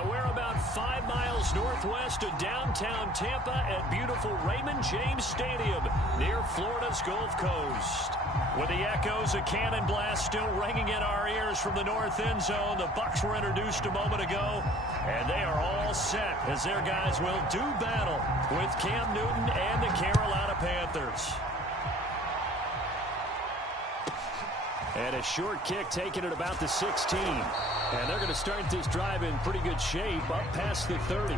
And we're about 5 miles northwest of downtown Tampa at beautiful Raymond James Stadium near Florida's Gulf Coast. With the echoes of cannon blast still ringing in our ears from the north end zone, the Bucs were introduced a moment ago, and they are all set as their guys will do battle with Cam Newton and the Carolina Panthers. And a short kick taken at about the 16. And they're going to start this drive in pretty good shape up past the 30.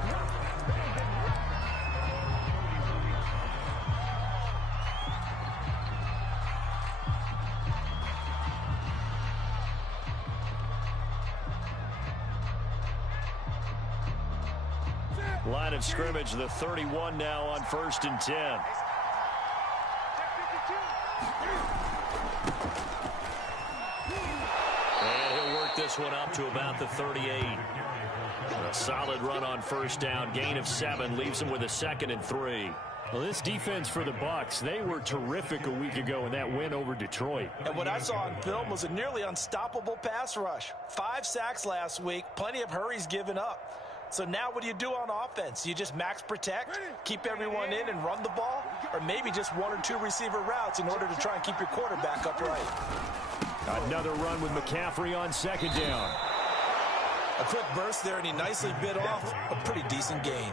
Line of scrimmage, the 31 now on 1st and 10. This one up to about the 38. A solid run on 1st down. Gain of 7 leaves them with a 2nd and 3. Well, this defense for the Bucs, they were terrific a week ago in that win over Detroit. And what I saw on film was a nearly unstoppable pass rush. 5 sacks last week, plenty of hurries given up. So now what do you do on offense? You just max protect, keep everyone in and run the ball, or maybe just 1 or 2 receiver routes in order to try and keep your quarterback upright. Another run with McCaffrey on 2nd down. A quick burst there, and he nicely bit off a pretty decent gain.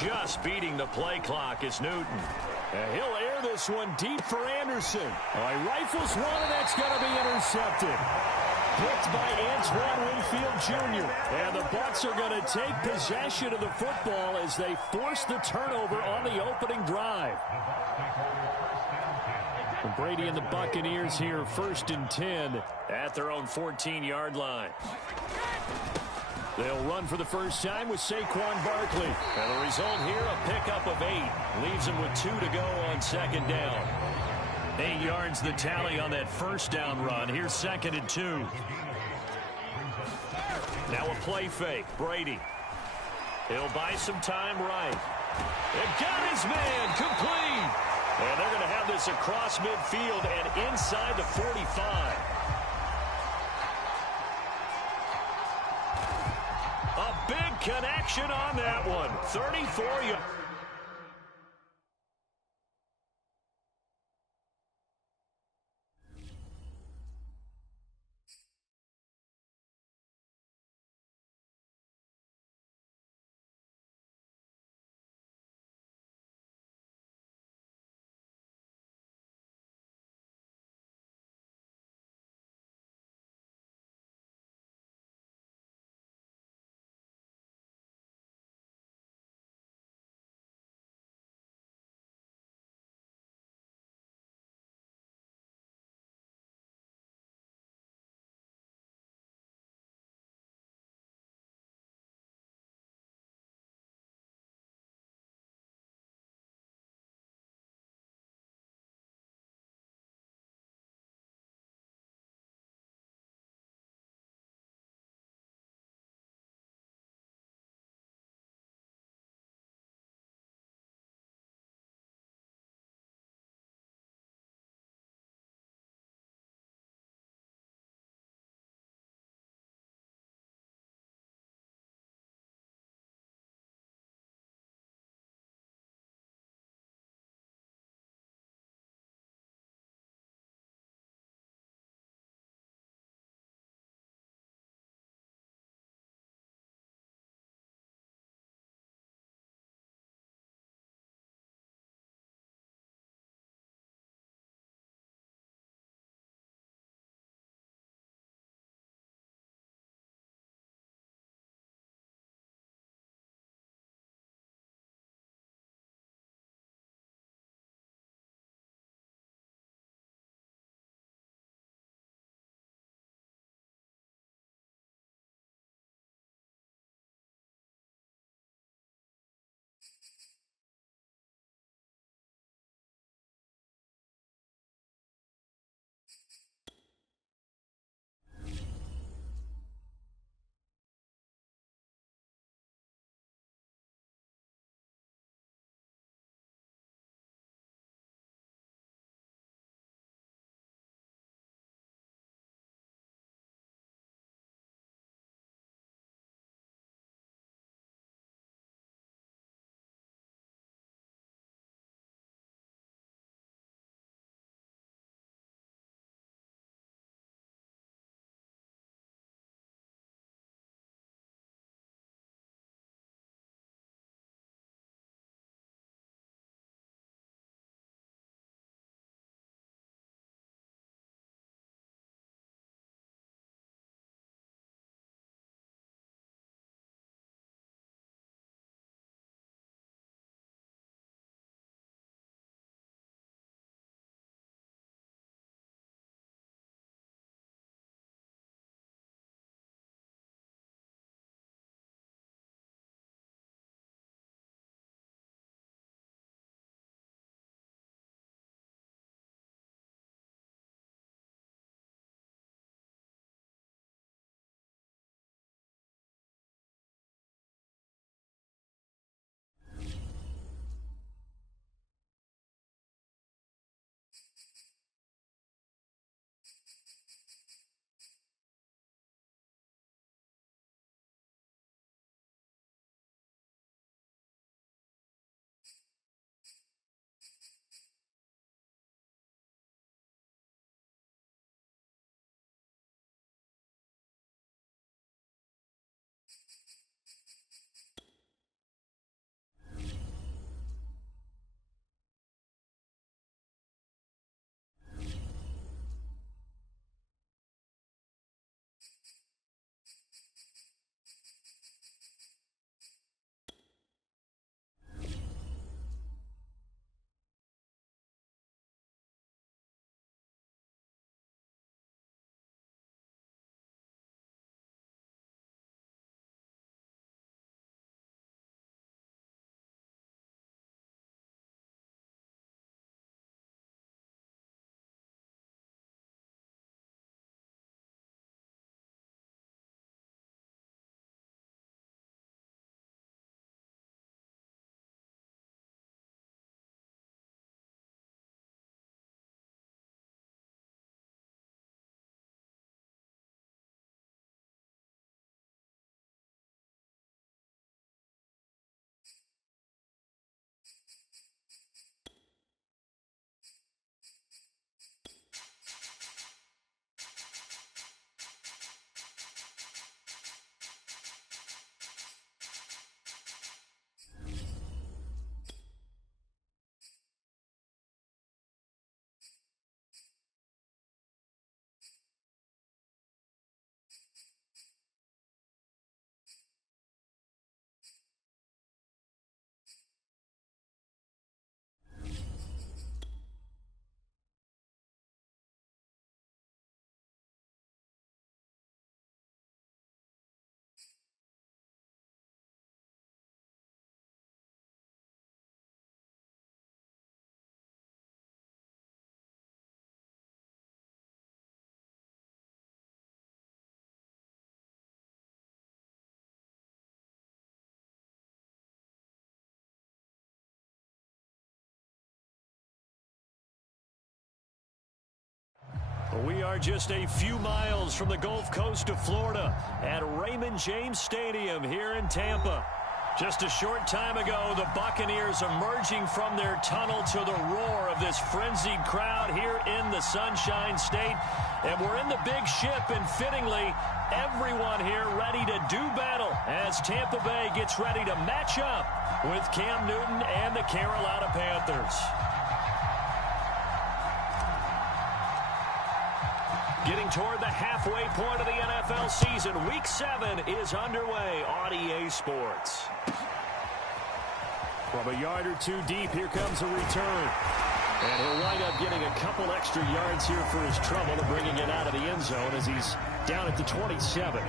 Just beating the play clock is Newton. And he'll air this one deep for Anderson. He rifles one, and that's going to be intercepted. Picked by Antoine Winfield Jr. And the Bucs are going to take possession of the football as they force the turnover on the opening drive. And Brady and the Buccaneers here, 1st and 10 at their own 14-yard line. They'll run for the first time with Saquon Barkley. And the result here, a pickup of 8. Leaves them with 2 to go on 2nd down. 8 yards the tally on that 1st down run. Here's 2nd and 2. Now a play fake. Brady. He'll buy some time right. And got his man complete. And they're going to have this across midfield and inside the 45. A big connection on that one. 34 yards. We are just a few miles from the Gulf Coast of Florida at Raymond James Stadium here in Tampa. Just a short time ago, the Buccaneers emerging from their tunnel to the roar of this frenzied crowd here in the Sunshine State. And we're in the big ship, and fittingly, everyone here ready to do battle as Tampa Bay gets ready to match up with Cam Newton and the Carolina Panthers. Getting toward the halfway point of the NFL season, Week 7 is underway on EA Sports. From a yard or two deep, here comes a return. And he'll wind up getting a couple extra yards here for his trouble and bringing it out of the end zone as he's down at the 27.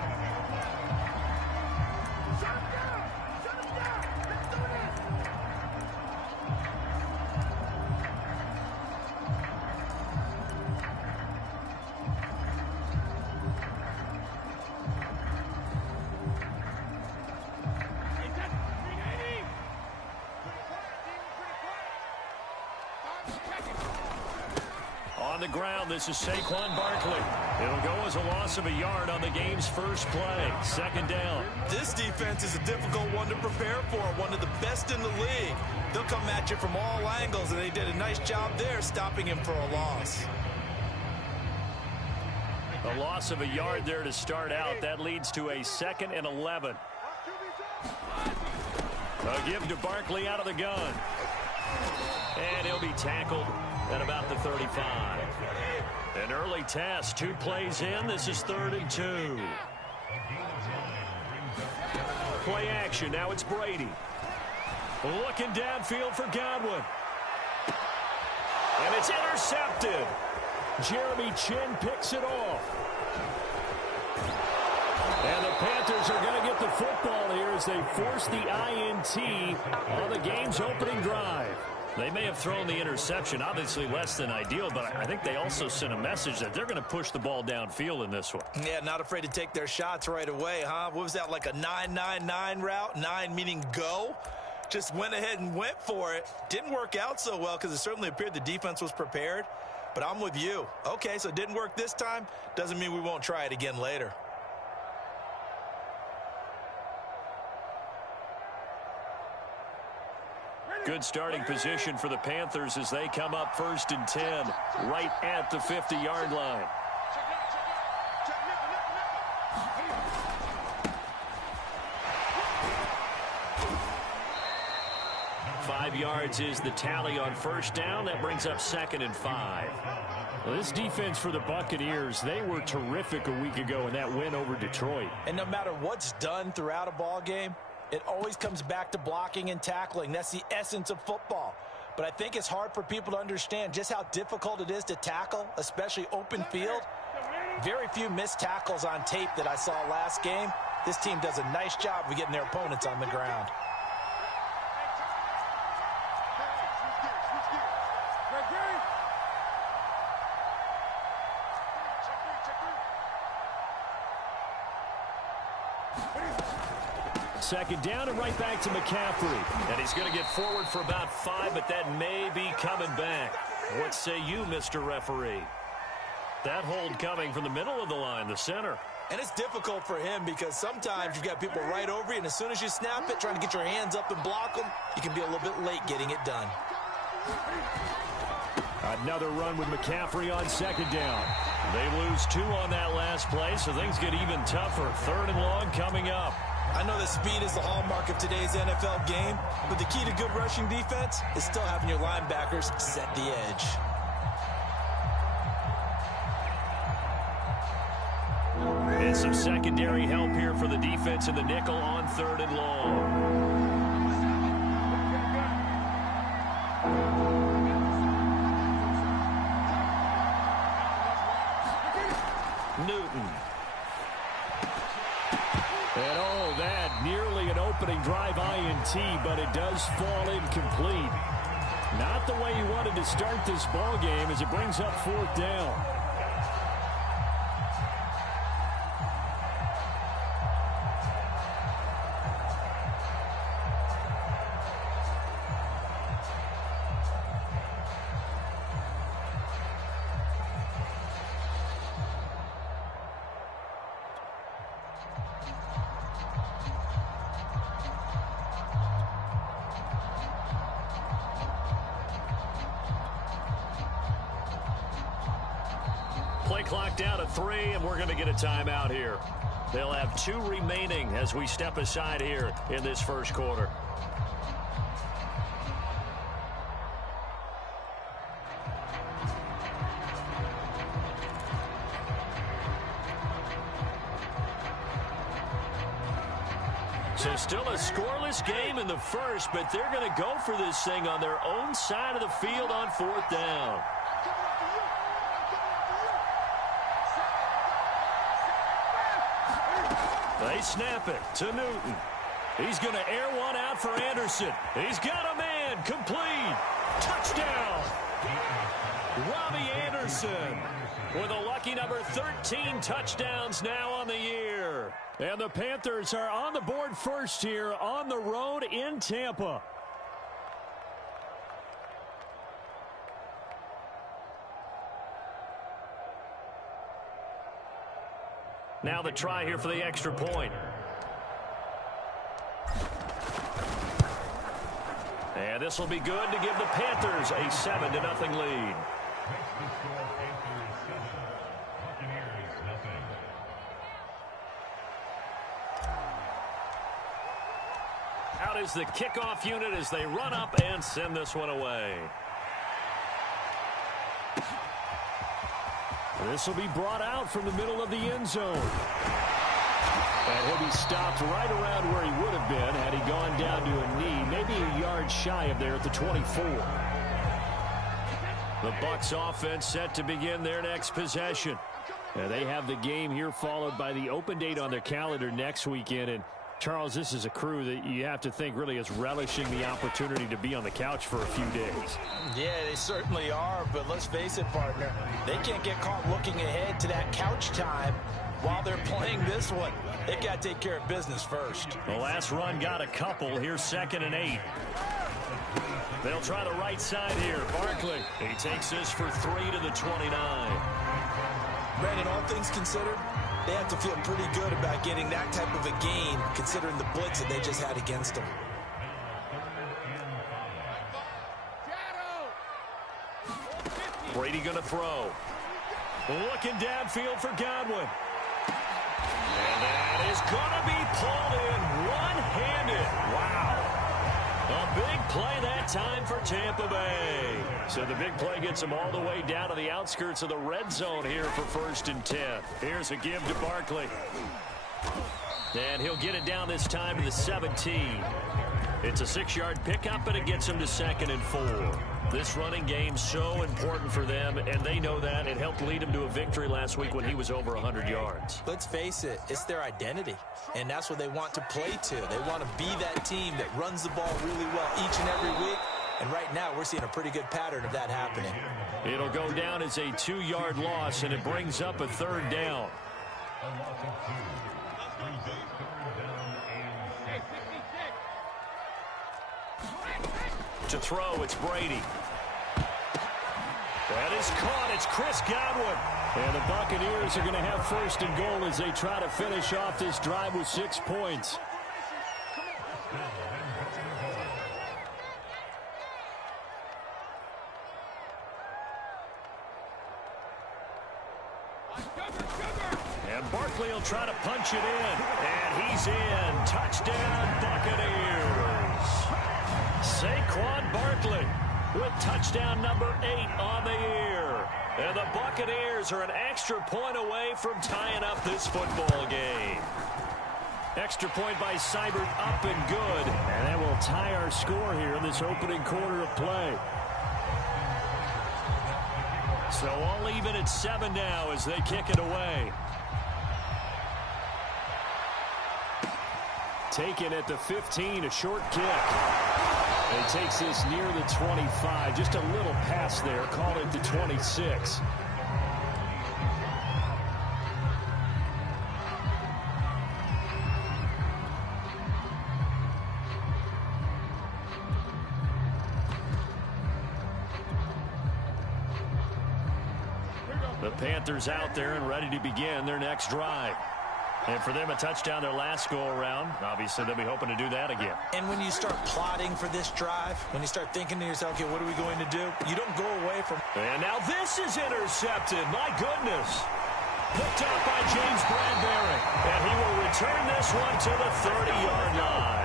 On the ground, this is Saquon Barkley. It'll go as a loss of a yard on the game's first play. Second down. This defense is a difficult one to prepare for, one of the best in the league. They'll come at you from all angles, and they did a nice job there stopping him for a loss. A loss of a yard there to start out. That leads to a 2nd and 11. A give to Barkley out of the gun. And he'll be tackled at about the 35. An early test, 2 plays in. This is 3rd and 2. Play action. Now it's Brady. Looking downfield for Godwin. And it's intercepted. Jeremy Chin picks it off. And the Panthers are going to get the football here as they force the INT on the game's opening drive. They may have thrown the interception, obviously less than ideal, but I think they also sent a message that they're going to push the ball downfield in this one. Yeah, not afraid to take their shots right away, huh? What was that, like a 9-9-9 route? 9 meaning go? Just went ahead and went for it. Didn't work out so well because it certainly appeared the defense was prepared. But I'm with you. Okay, so it didn't work this time. Doesn't mean we won't try it again later. Good starting position for the Panthers as they come up 1st and 10, right at the 50-yard line. Five yards is the tally on 1st down. That brings up 2nd and 5. Well, this defense for the Buccaneers, they were terrific a week ago in that win over Detroit. And no matter what's done throughout a ball game, it always comes back to blocking and tackling. That's the essence of football. But I think it's hard for people to understand just how difficult it is to tackle, especially open field. Very few missed tackles on tape that I saw last game. This team does a nice job of getting their opponents on the ground. Second down and right back to McCaffrey. And he's going to get forward for about 5, but that may be coming back. What say you, Mr. Referee? That hold coming from the middle of the line, the center. And it's difficult for him because sometimes you've got people right over you, and as soon as you snap it, trying to get your hands up and block them, you can be a little bit late getting it done. Another run with McCaffrey on 2nd down. They lose 2 on that last play, so things get even tougher. 3rd and long coming up. I know that speed is the hallmark of today's NFL game, but the key to good rushing defense is still having your linebackers set the edge. And some secondary help here for the defense in the nickel on 3rd and long. Newton. And oh, that nearly an opening drive INT, but it does fall incomplete. Not the way you wanted to start this ball game as it brings up 4th down. Play clock down to 3, and we're going to get a timeout here. They'll have 2 remaining as we step aside here in this first quarter. So still a scoreless game in the first, but they're going to go for this thing on their own side of the field on 4th down. They snap it to Newton. He's going to air one out for Anderson. He's got a man. Complete. Touchdown. Robbie Anderson with a lucky number 13 touchdowns now on the year. And the Panthers are on the board first here on the road in Tampa. Now the try here for the extra point. And this will be good to give the Panthers a 7-0 lead. Out is the kickoff unit as they run up and send this one away. This will be brought out from the middle of the end zone. And he'll be stopped right around where he would have been had he gone down to a knee, maybe a yard shy of there at the 24. The Bucs offense set to begin their next possession. And they have the game here followed by the open date on their calendar next weekend. And Charles, this is a crew that you have to think really is relishing the opportunity to be on the couch for a few days. Yeah, they certainly are, but let's face it, partner. They can't get caught looking ahead to that couch time while they're playing this one. They got to take care of business first. The last run got a couple. Here's 2nd and 8. They'll try the right side here. Barkley, he takes this for 3 to the 29. Brandon, all things considered, they have to feel pretty good about getting that type of a gain, considering the blitz that they just had against them. Brady going to throw. Looking downfield for Godwin. And that is going to be pulled in one-handed. Wow. A big play that time for Tampa Bay. So the big play gets them all the way down to the outskirts of the red zone here for 1st and 10. Here's a give to Barkley. And he'll get it down this time to the 17. It's a 6-yard pickup, and it gets him to 2nd and 4. This running game so important for them, and they know that. It helped lead him to a victory last week when he was over 100 yards. Let's face it, it's their identity, and that's what they want to play to. They want to be that team that runs the ball really well each and every week, and right now we're seeing a pretty good pattern of that happening. It'll go down as a 2-yard loss, and it brings up a 3rd down. To throw, it's Brady. That is caught. It's Chris Godwin. And the Buccaneers are going to have 1st and goal as they try to finish off this drive with 6 points. And Barkley will try to punch it in. And he's in. Touchdown, Buccaneers. Saquon Barkley with touchdown number 8 on the year. And the Buccaneers are an extra point away from tying up this football game. Extra point by Seibert, up and good. And that will tie our score here in this opening quarter of play. So all even at 7 now as they kick it away. Taken at the 15, a short kick. It takes this near the 25. Just a little pass there. Call it the 26. The Panthers out there and ready to begin their next drive. And for them, a touchdown their last go-around. Obviously, they'll be hoping to do that again. And when you start plotting for this drive, when you start thinking to yourself, okay, what are we going to do? You don't go away from... And now this is intercepted. My goodness. Picked up by James Bradbury. And he will return this one to the 30-yard line.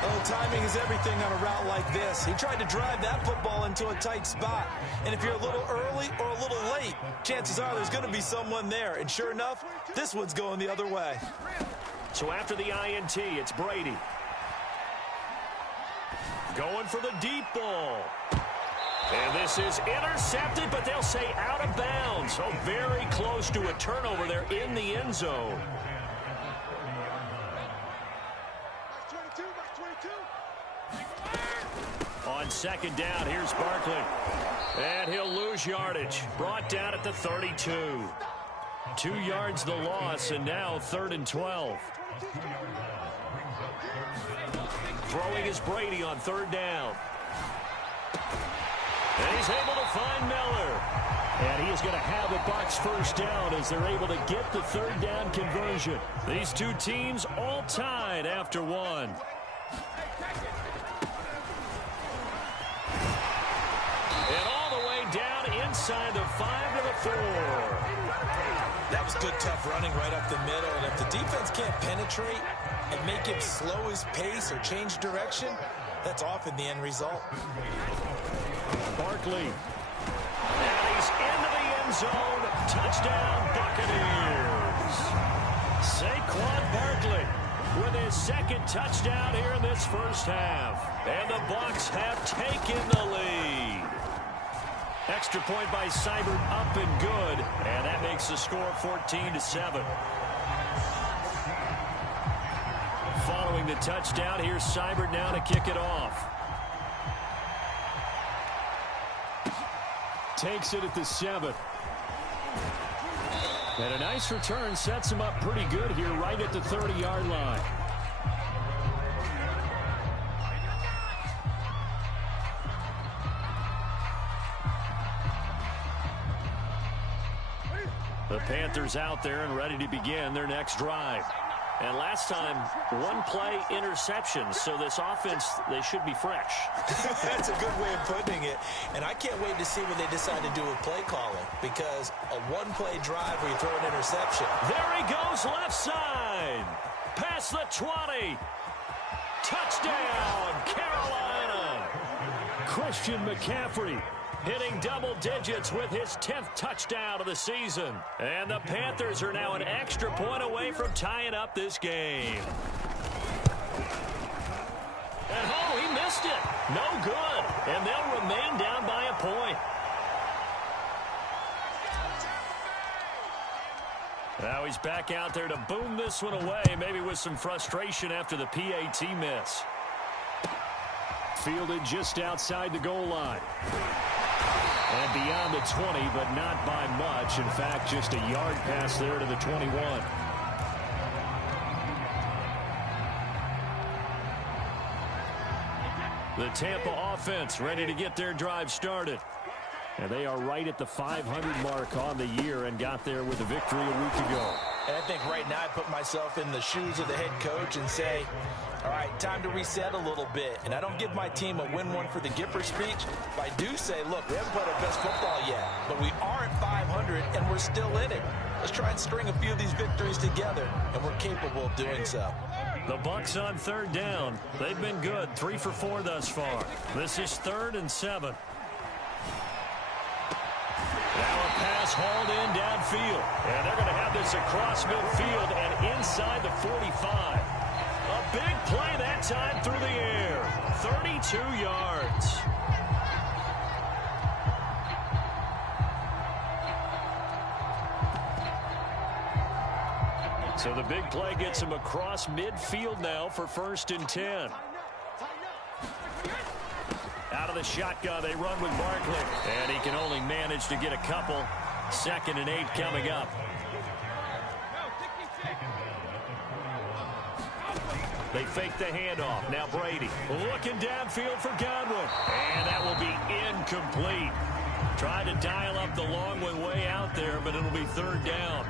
Oh, timing is everything on a route like this. He tried to drive that football into a tight spot. And if you're a little early or a little late, chances are there's going to be someone there. And sure enough, this one's going the other way. So after the INT, it's Brady. Going for the deep ball. And this is intercepted, but they'll say out of bounds. So very close to a turnover there in the end zone. On second down, here's Barkley. And he'll lose yardage. Brought down at the 32. 2 yards the loss, and now 3rd and 12. Throwing is Brady on 3rd down. And he's able to find Miller. And he is going to have a Bucs first down as they're able to get the 3rd down conversion. These two teams all tied after one. And all the way down inside the 5 to the 4. That was good, tough running right up the middle. And if the defense can't penetrate and make him slow his pace or change direction, that's often the end result. Barkley. And he's into the end zone. Touchdown, Buccaneers. Saquon Barkley with his 2nd touchdown here in this first half. And the Bucs have taken the lead. Extra point by Seibert, up and good. And that makes the score 14-7. Following the touchdown, here's Seibert now to kick it off. Takes it at the 7. And a nice return sets him up pretty good here right at the 30-yard line. The Panthers out there and ready to begin their next drive. And last time, 1-play interception. So this offense, they should be fresh. That's a good way of putting it. And I can't wait to see what they decide to do with play calling. Because a 1-play drive where you throw an interception. There he goes, left side. Past the 20. Touchdown, Carolina. Christian McCaffrey hitting double digits with his 10th touchdown of the season. And the Panthers are now an extra point away from tying up this game. And oh, he missed it. No good. And they'll remain down by a point. Now he's back out there to boom this one away, maybe with some frustration after the PAT miss. Fielded just outside the goal line. And beyond the 20, but not by much. In fact, just a yard pass there to the 21. The Tampa offense ready to get their drive started. And they are right at the 500 mark on the year and got there with a victory a week ago. And I think right now I put myself in the shoes of the head coach and say, all right, time to reset a little bit. And I don't give my team a win one for the Gipper speech, but I do say, look, we haven't played our best football yet, but we are at 500 and we're still in it. Let's try and string a few of these victories together, and we're capable of doing so. The Bucs on 3rd down. They've been good, 3 for 4 thus far. This is 3rd and 7. Now a pass hauled in downfield. And they're going to have this across midfield and inside the 45. A big play that time through the air. 32 yards. So the big play gets him across midfield now for 1st and 10. Out of the shotgun, they run with Barkley. And he can only manage to get a couple. 2nd and 8 coming up. They fake the handoff. Now Brady looking downfield for Godwin. And that will be incomplete. Trying to dial up the long one way out there, but it'll be 3rd down.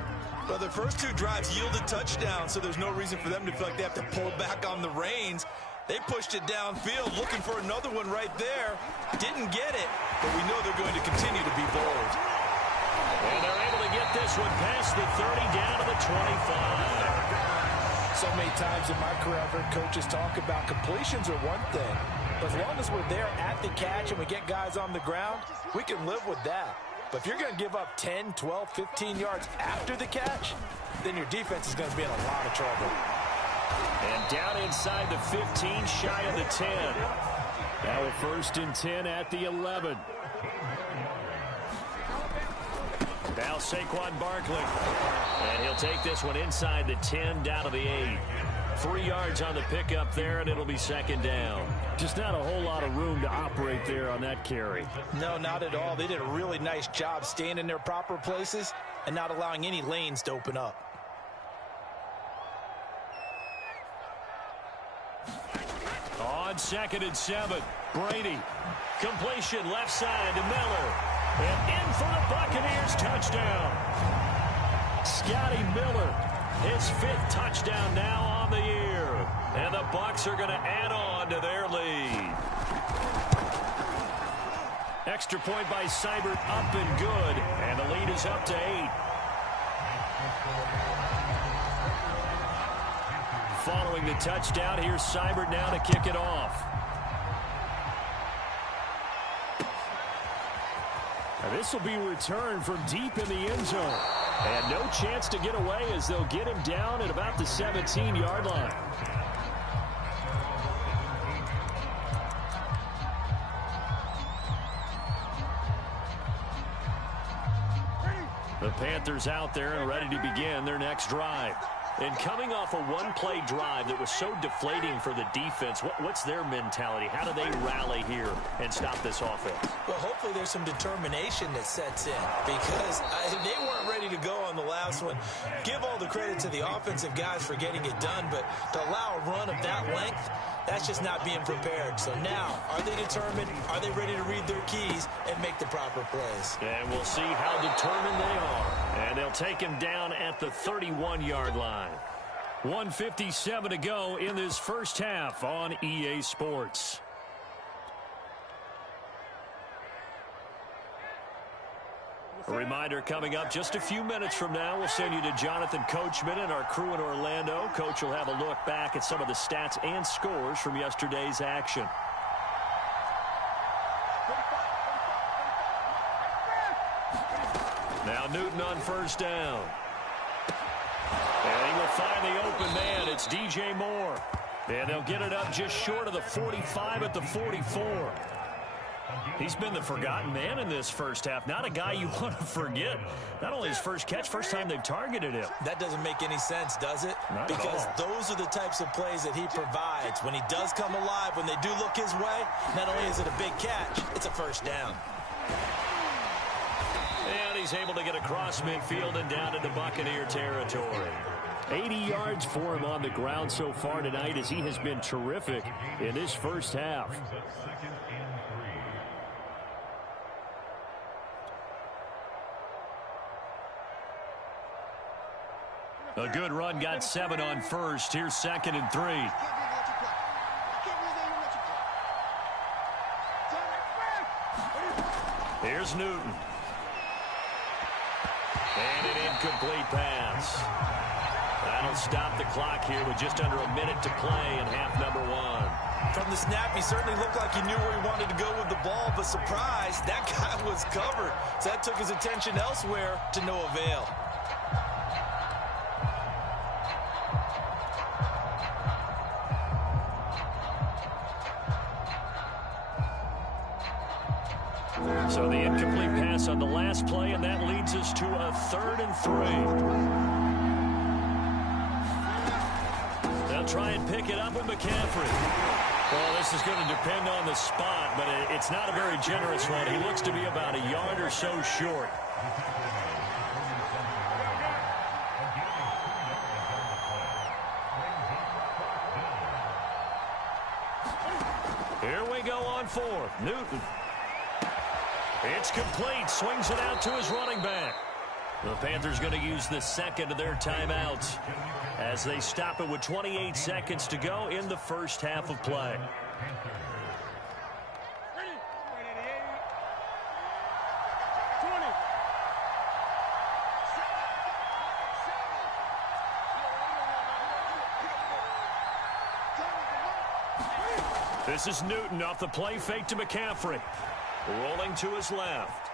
Well, their first 2 drives yielded touchdowns, so there's no reason for them to feel like they have to pull back on the reins. They pushed it downfield, looking for another one right there. Didn't get it, but we know they're going to continue to be bold. And they're able to get this one past the 30 down to the 25. So many times in my career, I've heard coaches talk about completions are one thing. But as long as we're there at the catch and we get guys on the ground, we can live with that. But if you're going to give up 10, 12, 15 yards after the catch, then your defense is going to be in a lot of trouble. And down inside the 15, shy of the 10. Now a 1st and 10 at the 11. Now Saquon Barkley. And he'll take this one inside the 10 down to the 8. 3 yards on the pickup there, and it'll be 2nd down. Just not a whole lot of room to operate there on that carry. No, not at all. They did a really nice job staying in their proper places and not allowing any lanes to open up. On 2nd and 7, Brady. Completion left side to Miller. And in for the Buccaneers, touchdown. Scotty Miller, his 5th touchdown now on the year. And the Bucs are going to add on to their lead. Extra point by Seibert, up and good. And the lead is up to 8. Following the touchdown, here's Seibert now to kick it off. Now this will be returned from deep in the end zone. And no chance to get away as they'll get him down at about the 17-yard line. The Panthers out there and ready to begin their next drive. And coming off a one-play drive that was so deflating for the defense, what's their mentality? How do they rally here and stop this offense? Well, hopefully there's some determination that sets in because they weren't ready to go on the last one. Give all the credit to the offensive guys for getting it done, but to allow a run of that length, that's just not being prepared. So now, are they determined? Are they ready to read their keys and make the proper plays? And we'll see how determined they are. And they'll take him down at the 31-yard line. 1:57 to go in this first half on EA Sports. A reminder coming up just a few minutes from now, we'll send you to Jonathan Coachman and our crew in Orlando. Coach will have a look back at some of the stats and scores from yesterday's action. Now Newton on 1st down. And he will find the open man. It's DJ Moore. And they'll get it up just short of the 45 at the 44. He's been the forgotten man in this first half. Not a guy you want to forget. Not only his first catch, first time they've targeted him. That doesn't make any sense, does it? Not because at all. Those are the types of plays that he provides. When he does come alive, when they do look his way, not only is it a big catch, it's a 1st down. And he's able to get across midfield and down into Buccaneer territory. 80 yards for him on the ground so far tonight as he has been terrific in this first half. A good run, got 7 on 1st. Here's 2nd and 3. Here's Newton. And an incomplete pass. That'll stop the clock here with just under a minute to play in half number 1. From the snap, he certainly looked like he knew where he wanted to go with the ball, but surprise, that guy was covered. So that took his attention elsewhere to no avail. So the incomplete pass on the last play, and that leads us to a 3rd and 3. They'll try and pick it up with McCaffrey. Well, this is going to depend on the spot, but it's not a very generous one. He looks to be about a yard or so short. Here we go on 4th. Newton. It's complete. Swings it out to his running back. The Panthers going to use the second of their timeouts as they stop it with 28 seconds to go in the first half of play. This is Newton off the play fake to McCaffrey. Rolling to his left.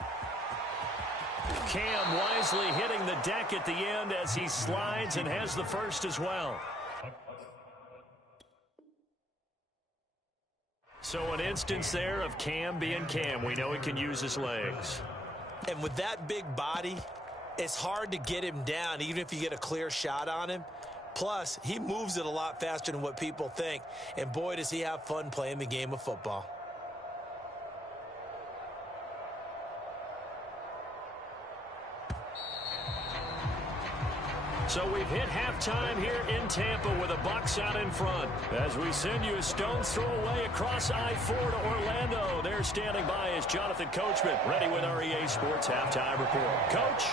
Cam wisely hitting the deck at the end as he slides and has the first as well. So an instance there of Cam being Cam. We know he can use his legs. And with that big body, it's hard to get him down even if you get a clear shot on him. Plus, he moves it a lot faster than what people think. And boy, does he have fun playing the game of football. So we've hit halftime here in Tampa with the Bucs out in front. As we send you a stone's throw away across I-4 to Orlando. There standing by is Jonathan Coachman, ready with our EA Sports Halftime Report. Coach?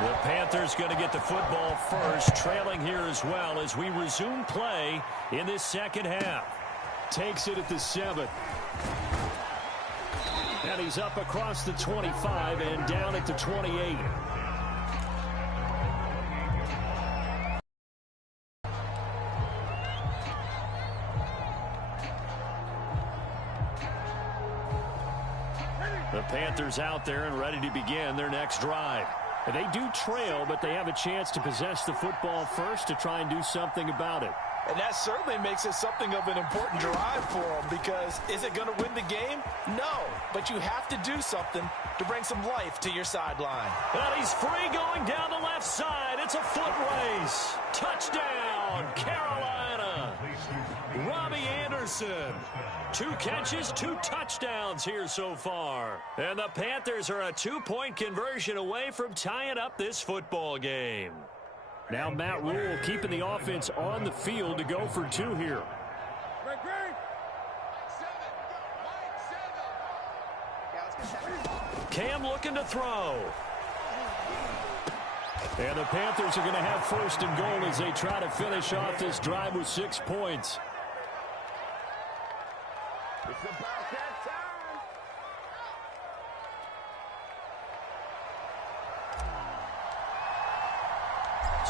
The Panthers going to get the football first, trailing here as well as we resume play in this second half. Takes it at the 7. And he's up across the 25 and down at the 28. The Panthers out there and ready to begin their next drive. They do trail, but they have a chance to possess the football first to try and do something about it. And that certainly makes it something of an important drive for them because is it going to win the game? No, but you have to do something to bring some life to your sideline. And he's free going down the left side. It's a foot race. Touchdown, Carolina. Robbie Anderson. 2 catches, 2 touchdowns here so far. And the Panthers are a 2-point conversion away from tying up this football game. Now Matt Rule keeping the offense on the field to go for 2 here. Cam looking to throw. And the Panthers are going to have first and goal as they try to finish off this drive with 6 points.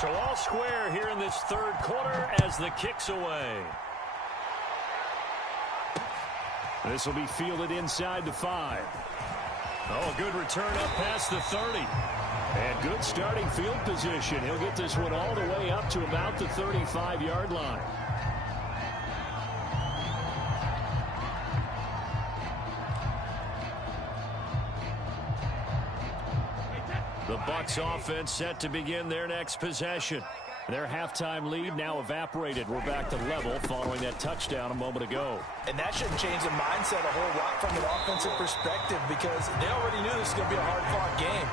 So all square here in this third quarter as the kick's away. This will be fielded inside the 5. Oh, good return up past the 30. And good starting field position. He'll get this one all the way up to about the 35-yard line. The Bucs offense set to begin their next possession. Their halftime lead now evaporated. We're back to level following that touchdown a moment ago. And that shouldn't change the mindset a whole lot from an offensive perspective because they already knew this was going to be a hard-fought game.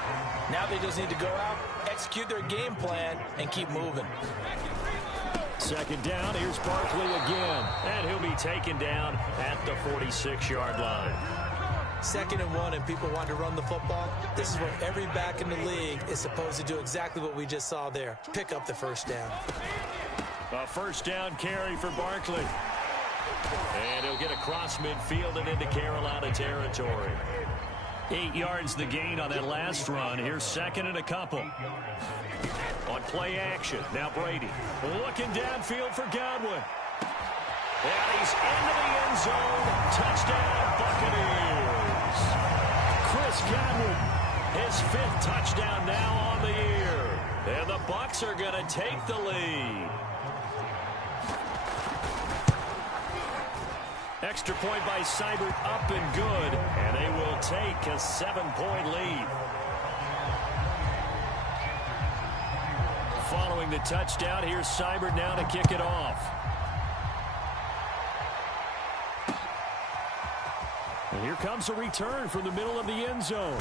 Now they just need to go out, execute their game plan, and keep moving. Second down, here's Barkley again. And he'll be taken down at the 46-yard line. 2nd and 1 and people want to run the football. This is where every back in the league is supposed to do exactly what we just saw there. Pick up the first down. A first down carry for Barkley. And he'll get across midfield and into Carolina territory. 8 yards the gain on that last run. Here's 2nd and a couple. On play action, now Brady. Looking downfield for Godwin. And he's into the end zone. Touchdown, Buccaneers. Chris Godwin, his 5th touchdown now on the year. And the Bucs are going to take the lead. Extra point by Seibert up and good. And they will take a 7-point lead. Following the touchdown, here's Seibert now to kick it off. And here comes a return from the middle of the end zone.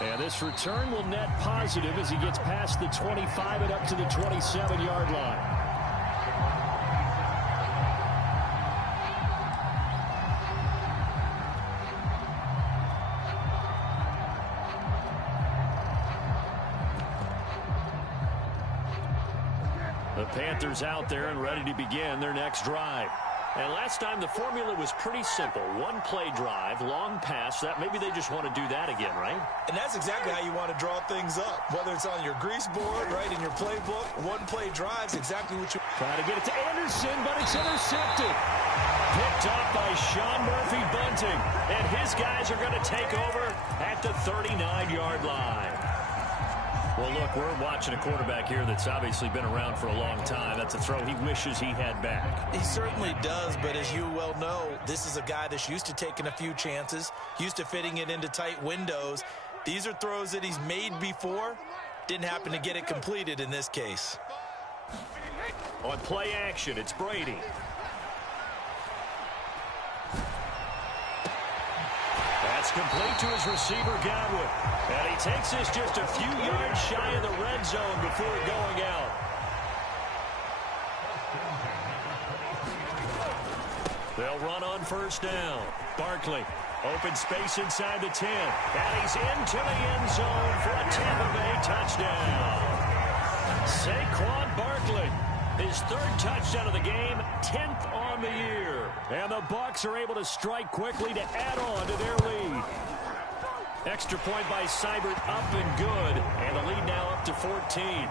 And this return will net positive as he gets past the 25 and up to the 27-yard line. The Panthers out there and ready to begin their next drive. And last time the formula was pretty simple. One play drive, long pass. That maybe they just want to do that again, right? And that's exactly how you want to draw things up. Whether it's on your grease board, right, in your playbook, one play drive's exactly what you... Try to get it to Anderson, but it's intercepted. Picked up by Sean Murphy Bunting. And his guys are going to take over at the 39-yard line. Well, look, we're watching a quarterback here that's obviously been around for a long time. That's a throw he wishes he had back. He certainly does, but as you well know, this is a guy that's used to taking a few chances, used to fitting it into tight windows. These are throws that he's made before. Didn't happen to get it completed in this case. On play action, it's Brady. That's complete to his receiver, Godwin. And he takes this just a few yards shy of the red zone before going out. They'll run on first down. Barkley, open space inside the 10. And he's into the end zone for a Tampa Bay touchdown. Saquon Barkley, his third touchdown of the game, 10th on the year. And the Bucs are able to strike quickly to add on to their lead. Extra point by Seibert, up and good. And the lead now up to 14.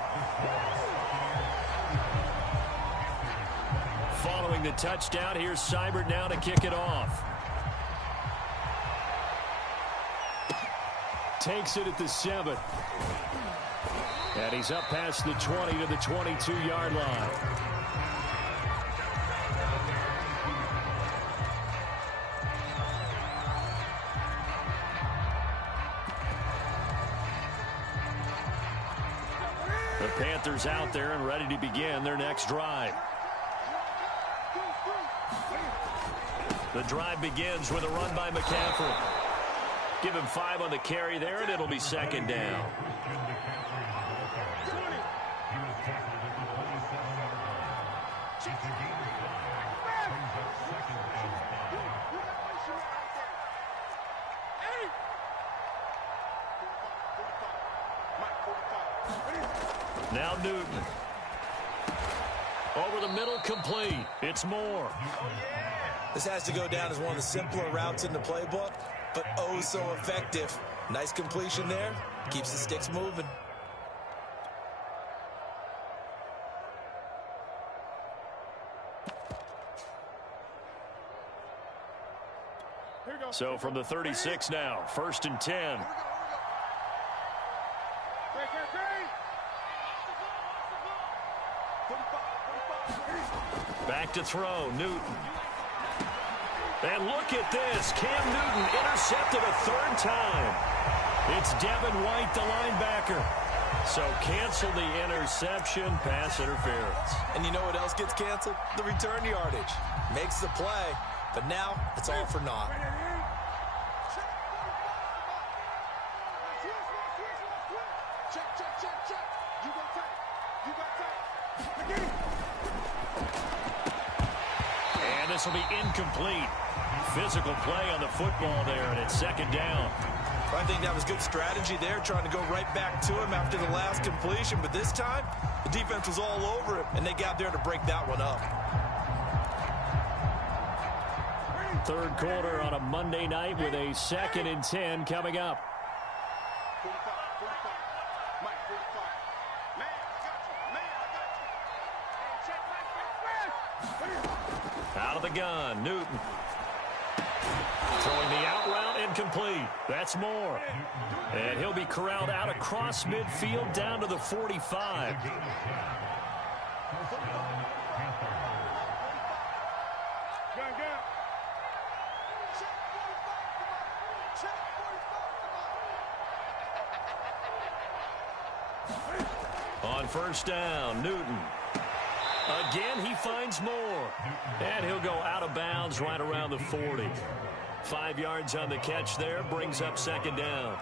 Following the touchdown, here's Seibert now to kick it off. Takes it at the 7. And he's up past the 20 to the 22-yard line. The Panthers out there and ready to begin their next drive. The drive begins with a run by McCaffrey. Give him 5 on the carry there, and it'll be second down. Now Newton. Over the middle, complete. It's Moore. This has to go down as one of the simpler routes in the playbook, but oh so effective. Nice completion there. Keeps the sticks moving. So from the 36 now, 1st and 10. Back to throw, Newton. And look at this. Cam Newton intercepted a 3rd time. It's Devin White, the linebacker. So cancel the interception, pass interference. And you know what else gets canceled? The return yardage. Makes the play, but now it's all for naught. And this will be incomplete. Physical play on the football there, and it's second down. I think that was good strategy there, trying to go right back to him after the last completion. But this time, the defense was all over him, and they got there to break that one up. 3rd quarter on a Monday night with a 2nd and 10 coming up. Out of the gun, Newton. Throwing the out route, incomplete. That's Moore. And he'll be corralled out across midfield down to the 45. On first down, Newton. Again, he finds Moore. And he'll go out of bounds right around the 40. 5 yards on the catch there, brings up second down.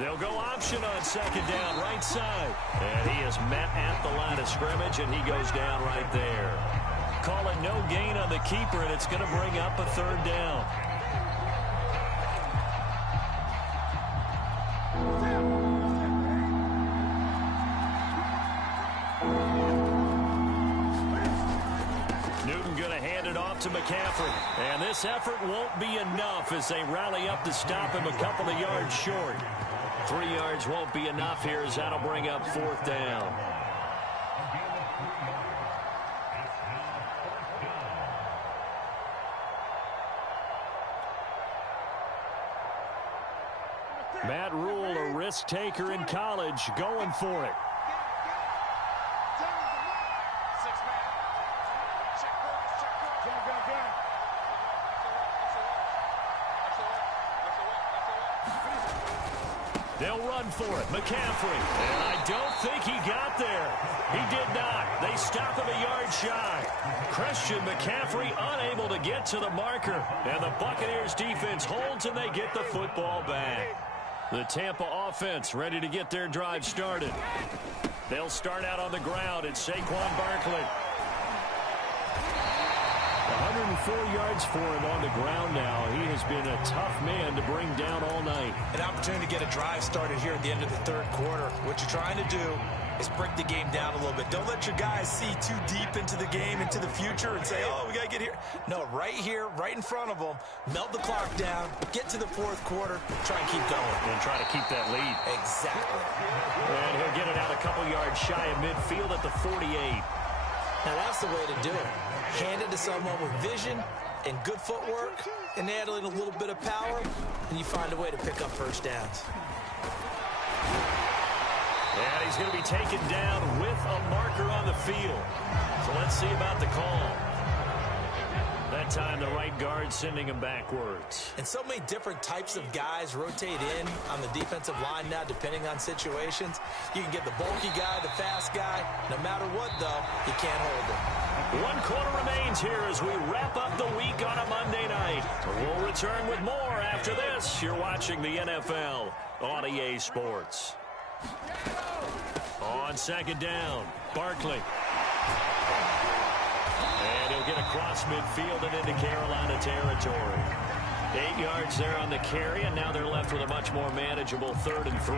They'll go option on second down, right side. And he is met at the line of scrimmage, and he goes down right there. Call it no gain on the keeper, and it's going to bring up a 3rd down. going to hand it off to McCaffrey. And this effort won't be enough as they rally up to stop him a couple of yards short. 3 yards won't be enough here as that'll bring up 4th down. Matt Rule, a risk taker in college, going for it. They'll run for it. McCaffrey. And I don't think he got there. He did not. They stop him a yard shy. Christian McCaffrey unable to get to the marker. And the Buccaneers defense holds and they get the football back. The Tampa offense ready to get their drive started. They'll start out on the ground. It's Saquon Barkley. 104 yards for him on the ground now. He has been a tough man to bring down all night. An opportunity to get a drive started here at the end of the 3rd quarter. What you're trying to do is break the game down a little bit. Don't let your guys see too deep into the game, into the future, and say, oh, we got to get here. No, right here, right in front of them, melt the clock down, get to the 4th quarter, try and keep going. And try to keep that lead. Exactly. And he'll get it out a couple yards shy of midfield at the 48. Now, that's the way to do it. Hand it to someone with vision and good footwork, and add in a little bit of power, and you find a way to pick up first downs. And he's going to be taken down with a marker on the field. So let's see about the call. That time, the right guard sending him backwards. And so many different types of guys rotate in on the defensive line now, depending on situations. You can get the bulky guy, the fast guy. No matter what, though, you can't hold him. 1 quarter remains here as we wrap up the week on a Monday night. We'll return with more after this. You're watching the NFL on EA Sports. On 2nd down, Barkley. And he'll get across midfield and into Carolina territory. 8 yards there on the carry, and now they're left with a much more manageable 3rd and 3.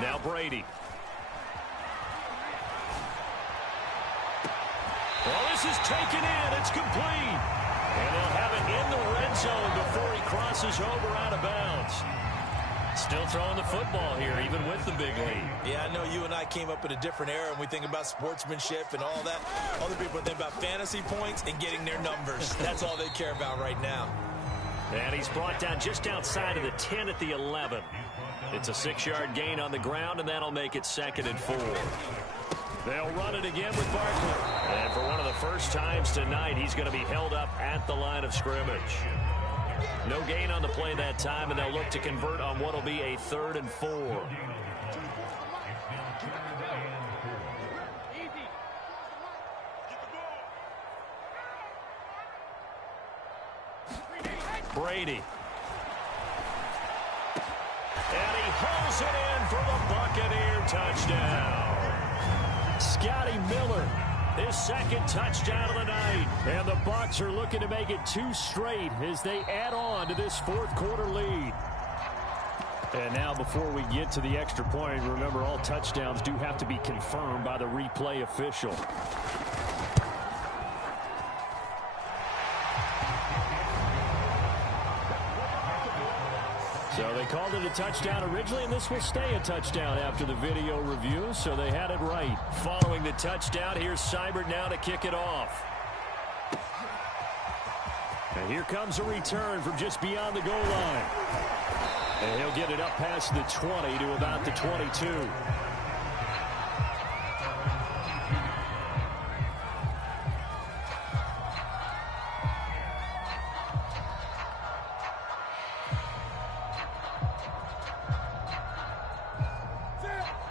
Now Brady. Well, this is taken in. It's complete. And they'll have it in the red zone before he crosses over out of bounds. Still throwing the football here, even with the big lead. Yeah, I know you and I came up in a different era, and we think about sportsmanship and all that. Other people think about fantasy points and getting their numbers. That's all they care about right now. And he's brought down just outside of the 10 at the 11. It's a 6-yard gain on the ground, and that'll make it 2nd and 4. They'll run it again with Barkley. And for one of the first times tonight, he's going to be held up at the line of scrimmage. No gain on the play that time, and they'll look to convert on what will be a 3rd and 4. Brady. And he pulls it in for the Buccaneer touchdown. Scotty Miller, his 2nd touchdown of the night. And the Bucs are looking to make it 2 straight as they add on to this 4th quarter lead. And now before we get to the extra point, remember all touchdowns do have to be confirmed by the replay official. So they called it a touchdown originally, and this will stay a touchdown after the video review, so they had it right. Following the touchdown, here's Seibert now to kick it off. And here comes a return from just beyond the goal line. And he'll get it up past the 20 to about the 22.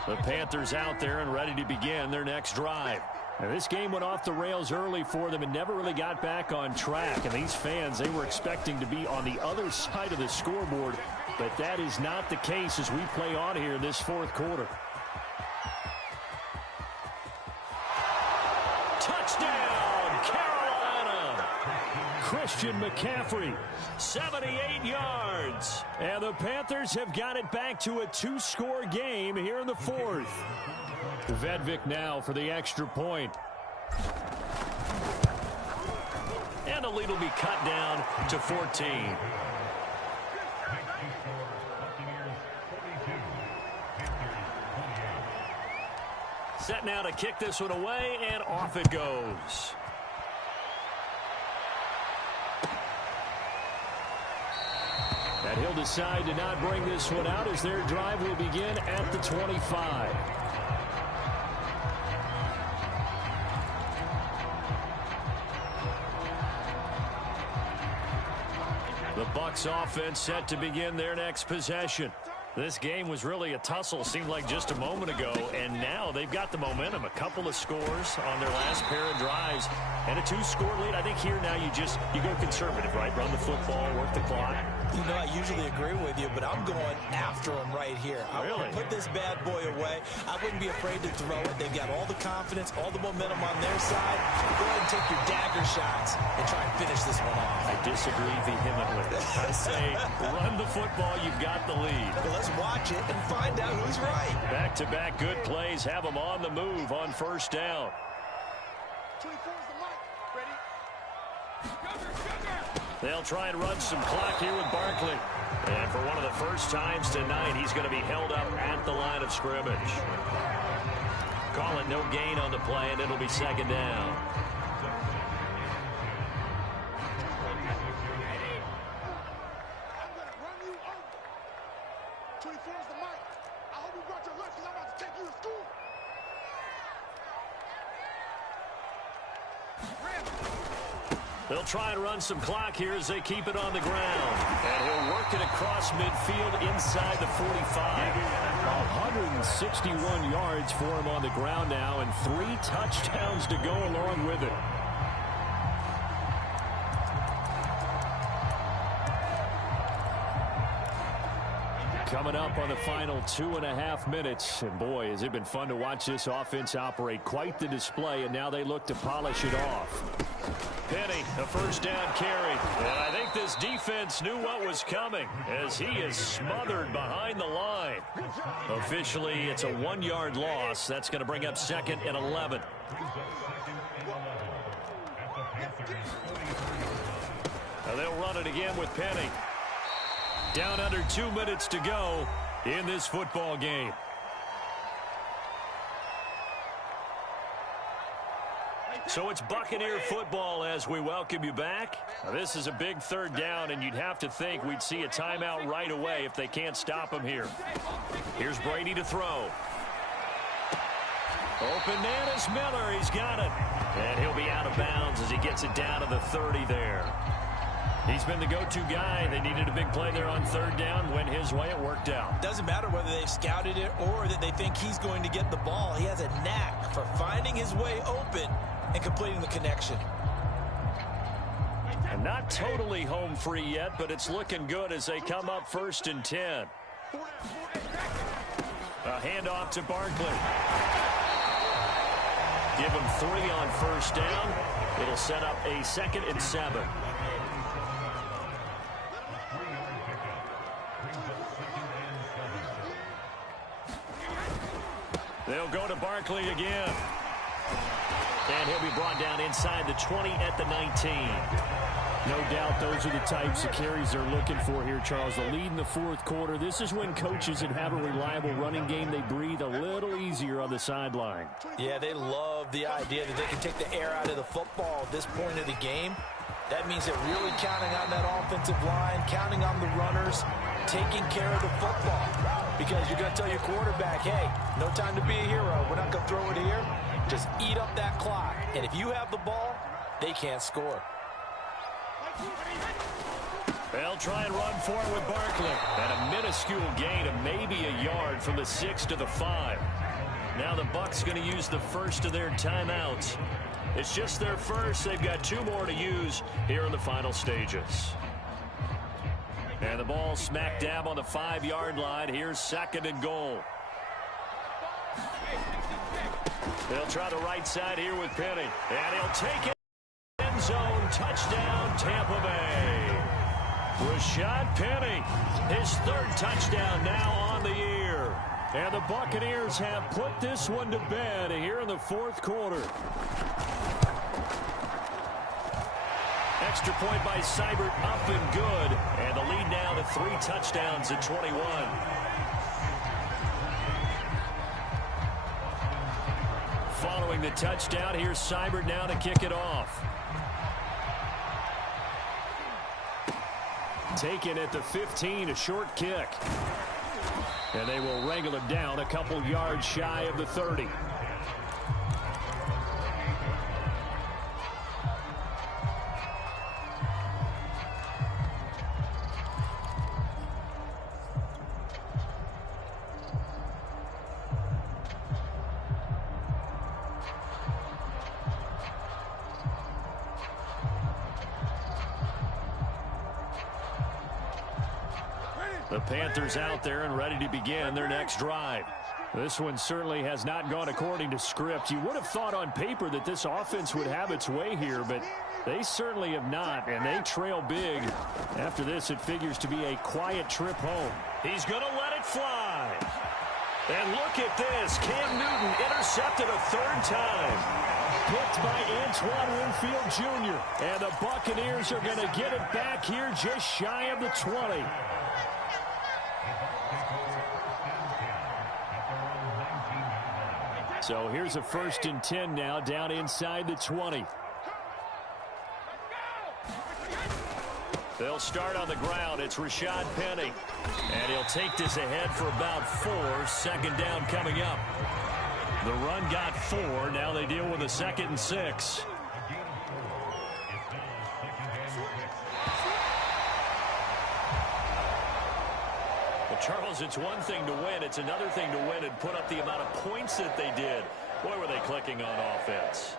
The Panthers out there and ready to begin their next drive. Now, this game went off the rails early for them and never really got back on track. And these fans, they were expecting to be on the other side of the scoreboard. But that is not the case as we play on here in this 4th quarter. Touchdown, Carolina! Christian McCaffrey. 78 yards. And the Panthers have got it back to a 2-score game here in the fourth. Vedvik now for the extra point. And the lead will be cut down to 14. Set now to kick this one away, and off it goes. And he'll decide to not bring this one out as their drive will begin at the 25. The Bucs offense set to begin their next possession. This game was really a tussle, seemed like just a moment ago, and now they've got the momentum. A couple of scores on their last pair of drives, and a 2-score lead. I think here now you go conservative, right? Run the football, work the clock. You know, I usually agree with you, but I'm going after him right here. I want to put this bad boy away. I wouldn't be afraid to throw it. They've got all the confidence, all the momentum on their side. Go ahead and take your dagger shots and try and finish this one off. I disagree vehemently. I say run the football. You've got the lead. Well, let's watch it and find out who's right. Back-to-back good plays have them on the move on first down. 24 is the mic. Ready? They'll try and run some clock here with Barkley. And for one of the first times tonight, he's going to be held up at the line of scrimmage. Call it no gain on the play, and it'll be second down. I'm going to run you over. 24 is the mic. I hope you brought your lunch because I'm about to take you to school. They'll try and run some clock here as they keep it on the ground. And he'll work it across midfield inside the 45. 161 yards for him on the ground now, and 3 touchdowns to go along with it. Coming up on the final 2.5 minutes. And boy, has it been fun to watch this offense operate. Quite the display, and now they look to polish it off. Penny, a first down carry. And I think this defense knew what was coming as he is smothered behind the line. Officially, it's a 1-yard loss. That's going to bring up 2nd and 11. Now they'll run it again with Penny. Down under 2 minutes to go in this football game. So it's Buccaneer football as we welcome you back. Now this is a big 3rd down, and you'd have to think we'd see a timeout right away if they can't stop him here. Here's Brady to throw. Open man is Miller. He's got it. And he'll be out of bounds as he gets it down to the 30 there. He's been the go-to guy. They needed a big play there on 3rd down. Went his way. It worked out. Doesn't matter whether they've scouted it or that they think he's going to get the ball. He has a knack for finding his way open and completing the connection. And not totally home free yet, but it's looking good as they come up 1st and 10. A handoff to Barkley. Give him 3 on 1st down. It'll set up a 2nd and 7. They'll go to Barkley again. And he'll be brought down inside the 20 at the 19. No doubt those are the types of carries they're looking for here, Charles. The lead in the 4th quarter. This is when coaches that have a reliable running game, they breathe a little easier on the sideline. Yeah, they love the idea that they can take the air out of the football at this point of the game. That means they're really counting on that offensive line, counting on the runners, taking care of the football. Because you're going to tell your quarterback, hey, no time to be a hero. We're not going to throw it here. Just eat up that clock. And if you have the ball, they can't score. They'll try and run for it with Barkley. And a minuscule gain of maybe a yard from the 6 to the 5. Now the Bucs going to use the first of their timeouts. It's just their first. They've got 2 more to use here in the final stages. And the ball smack dab on the 5-yard line. Here's 2nd and goal. They'll try the right side here with Penny. And he'll take it end zone touchdown, Tampa Bay. Rashad Penny, his 3rd touchdown now on the year. And the Buccaneers have put this one to bed here in the 4th quarter. Extra point by Seibert, up and good. And the lead now to 3 touchdowns at 21. Following the touchdown, here's Seibert now to kick it off. Taken at the 15, a short kick. And they will wrangle him down a couple yards shy of the 30. The Panthers out there and ready to begin their next drive. This one certainly has not gone according to script. You would have thought on paper that this offense would have its way here, but they certainly have not, and they trail big. After this, it figures to be a quiet trip home. He's going to let it fly. And look at this. Cam Newton intercepted a 3rd time. Picked by Antoine Winfield Jr. And the Buccaneers are going to get it back here just shy of the 20. So here's a 1st and 10 now down inside the 20. They'll start on the ground. It's Rashad Penny. And he'll take this ahead for about 4. 2nd down coming up. The run got 4. Now they deal with a 2nd and 6. Charles, it's one thing to win. It's another thing to win and put up the amount of points that they did. Boy, were they clicking on offense.